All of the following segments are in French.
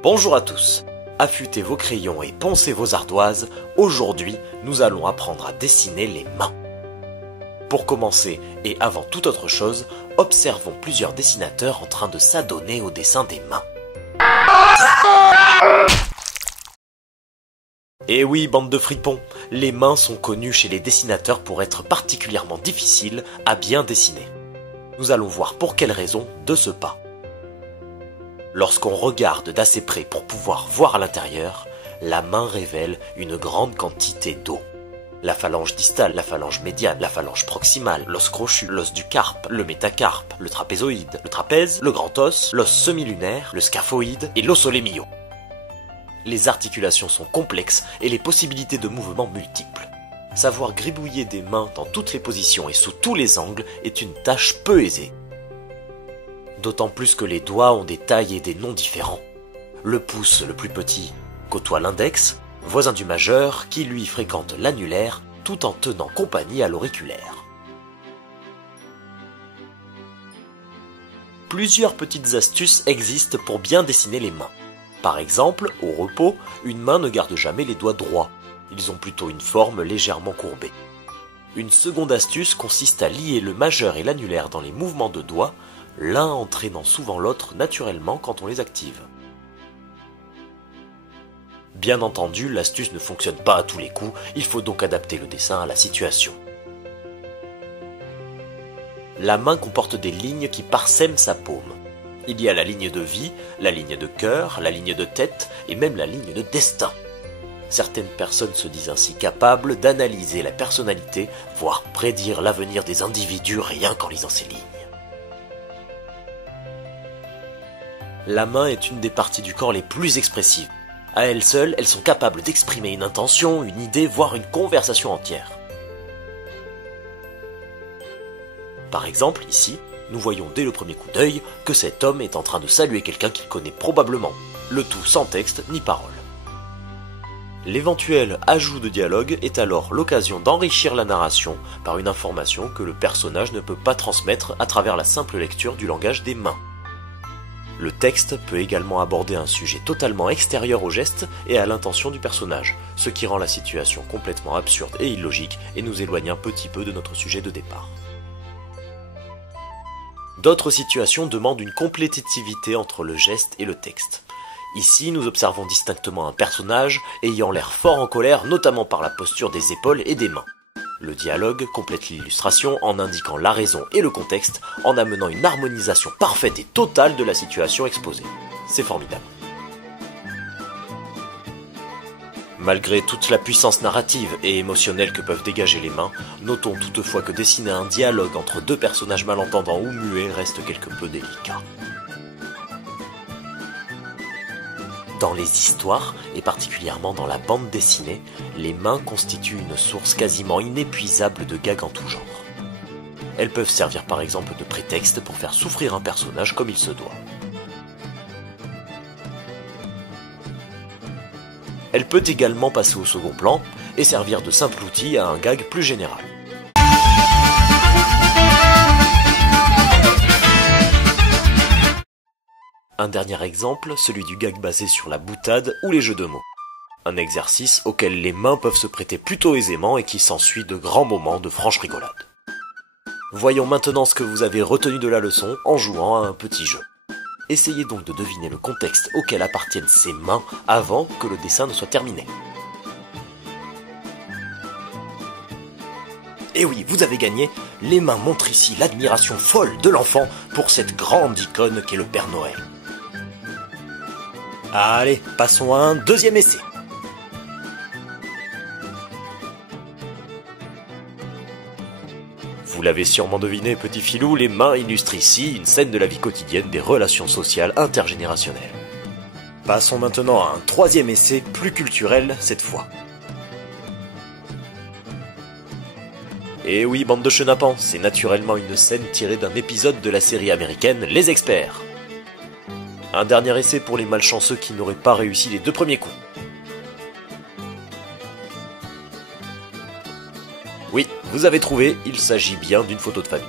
Bonjour à tous, affûtez vos crayons et poncez vos ardoises, aujourd'hui nous allons apprendre à dessiner les mains. Pour commencer, et avant toute autre chose, observons plusieurs dessinateurs en train de s'adonner au dessin des mains. Et oui, bande de fripons, les mains sont connues chez les dessinateurs pour être particulièrement difficiles à bien dessiner. Nous allons voir pour quelles raisons de ce pas. Lorsqu'on regarde d'assez près pour pouvoir voir à l'intérieur, la main révèle une grande quantité d'os. La phalange distale, la phalange médiane, la phalange proximale, l'os crochu, l'os du carpe, le métacarpe, le trapézoïde, le trapèze, le grand os, l'os semi-lunaire, le scaphoïde et l'os solémio. Les articulations sont complexes et les possibilités de mouvement multiples. Savoir gribouiller des mains dans toutes les positions et sous tous les angles est une tâche peu aisée. D'autant plus que les doigts ont des tailles et des noms différents. Le pouce le plus petit côtoie l'index, voisin du majeur qui lui fréquente l'annulaire tout en tenant compagnie à l'auriculaire. Plusieurs petites astuces existent pour bien dessiner les mains. Par exemple, au repos, une main ne garde jamais les doigts droits. Ils ont plutôt une forme légèrement courbée. Une seconde astuce consiste à lier le majeur et l'annulaire dans les mouvements de doigts, l'un entraînant souvent l'autre naturellement quand on les active. Bien entendu, l'astuce ne fonctionne pas à tous les coups, il faut donc adapter le dessin à la situation. La main comporte des lignes qui parsèment sa paume. Il y a la ligne de vie, la ligne de cœur, la ligne de tête et même la ligne de destin. Certaines personnes se disent ainsi capables d'analyser la personnalité, voire prédire l'avenir des individus rien qu'en lisant ces lignes. La main est une des parties du corps les plus expressives. À elles seules, elles sont capables d'exprimer une intention, une idée, voire une conversation entière. Par exemple, ici, nous voyons dès le premier coup d'œil que cet homme est en train de saluer quelqu'un qu'il connaît probablement, le tout sans texte ni parole. L'éventuel ajout de dialogue est alors l'occasion d'enrichir la narration par une information que le personnage ne peut pas transmettre à travers la simple lecture du langage des mains. Le texte peut également aborder un sujet totalement extérieur au geste et à l'intention du personnage, ce qui rend la situation complètement absurde et illogique et nous éloigne un petit peu de notre sujet de départ. D'autres situations demandent une complétivité entre le geste et le texte. Ici, nous observons distinctement un personnage ayant l'air fort en colère, notamment par la posture des épaules et des mains. Le dialogue complète l'illustration en indiquant la raison et le contexte, en amenant une harmonisation parfaite et totale de la situation exposée. C'est formidable. Malgré toute la puissance narrative et émotionnelle que peuvent dégager les mains, notons toutefois que dessiner un dialogue entre deux personnages malentendants ou muets reste quelque peu délicat. Dans les histoires, et particulièrement dans la bande dessinée, les mains constituent une source quasiment inépuisable de gags en tout genre. Elles peuvent servir par exemple de prétexte pour faire souffrir un personnage comme il se doit. Elle peut également passer au second plan et servir de simple outil à un gag plus général. Un dernier exemple, celui du gag basé sur la boutade ou les jeux de mots. Un exercice auquel les mains peuvent se prêter plutôt aisément et qui s'ensuit de grands moments de franche rigolade. Voyons maintenant ce que vous avez retenu de la leçon en jouant à un petit jeu. Essayez donc de deviner le contexte auquel appartiennent ces mains avant que le dessin ne soit terminé. Et oui, vous avez gagné, les mains montrent ici l'admiration folle de l'enfant pour cette grande icône qu'est le Père Noël. Allez, passons à un deuxième essai. Vous l'avez sûrement deviné, petit filou, les mains illustrent ici une scène de la vie quotidienne des relations sociales intergénérationnelles. Passons maintenant à un troisième essai, plus culturel cette fois. Et oui, bande de chenapans, c'est naturellement une scène tirée d'un épisode de la série américaine Les Experts. Un dernier essai pour les malchanceux qui n'auraient pas réussi les deux premiers coups. Oui, vous avez trouvé, il s'agit bien d'une photo de famille.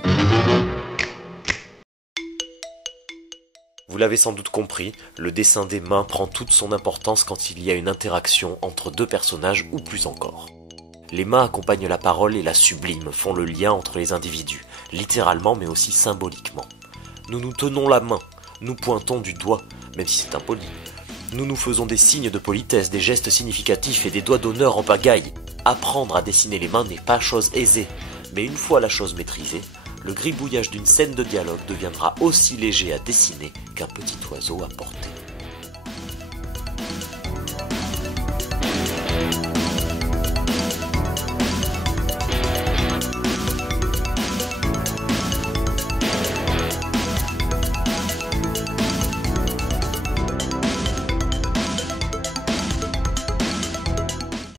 Vous l'avez sans doute compris, le dessin des mains prend toute son importance quand il y a une interaction entre deux personnages ou plus encore. Les mains accompagnent la parole et la subliment, font le lien entre les individus, littéralement mais aussi symboliquement. Nous nous tenons la main, nous pointons du doigt, même si c'est impoli. Nous nous faisons des signes de politesse, des gestes significatifs et des doigts d'honneur en pagaille. Apprendre à dessiner les mains n'est pas chose aisée, mais une fois la chose maîtrisée, le gribouillage d'une scène de dialogue deviendra aussi léger à dessiner qu'un petit oiseau à porter.